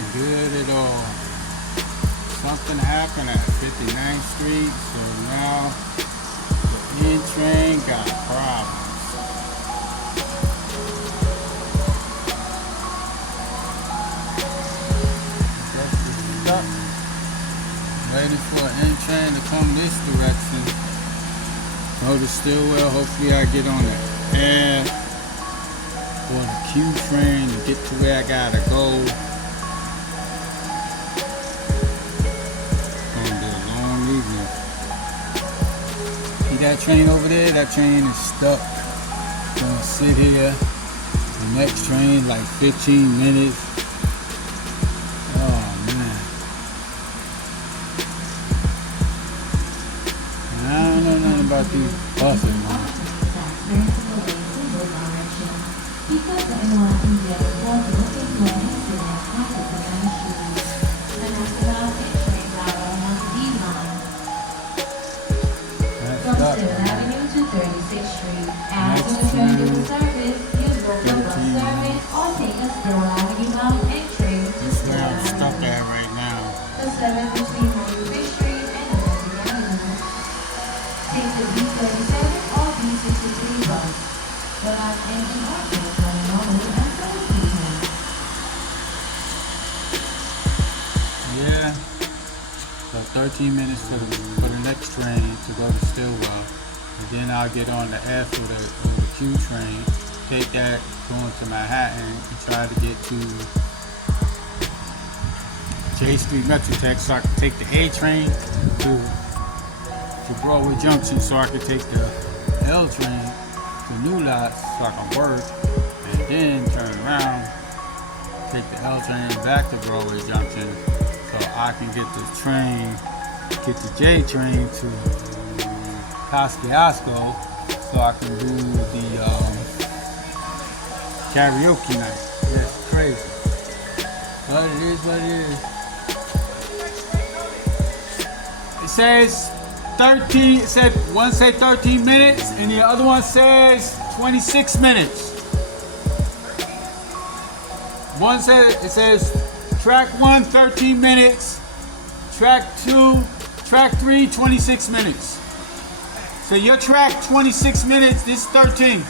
not good at all. Something happened at 59th Street, so now the N train got problems. Just stuck. Waiting for an N train to come this direction. Go to Stillwell. Hopefully I get on the air or the Q train to get to where I gotta go. Gonna be a long evening. See that train over there? That train is stuck. Gonna sit here. The next train like 15 minutes. Oh man. And I don't know nothing about these buses, man. Because the MRT was looking for an incident after the issues. The National train route on the D line from 7th Avenue to 36th Street. After the train is service, use local bus service or take a Stillwell Avenue bound and train to That's where Stillwell I'm stuck Avenue. at right now. The 7th between 45th Street and Atlantic Avenue. Take the B37 or B63 bus. The last engine or train running normally until 3 p.m. Yeah. So 13 minutes for the next train to go to Stillwell. And then I'll get on the F or the Q train, take that going to Manhattan and try to get to J Street Metrotech so I can take the A train to Broadway Junction so I can take the L train to New Lots so I can work and then turn around, take the L train back to Broadway Junction so I can get the J train to Kosciuszko so I can do the karaoke night. That's crazy. But it is what it is. It says 13, it said one said 13 minutes and the other one says 26 minutes. One said, it says track 1 13 minutes, track 3 26 minutes. So your track 26 minutes, this is 13.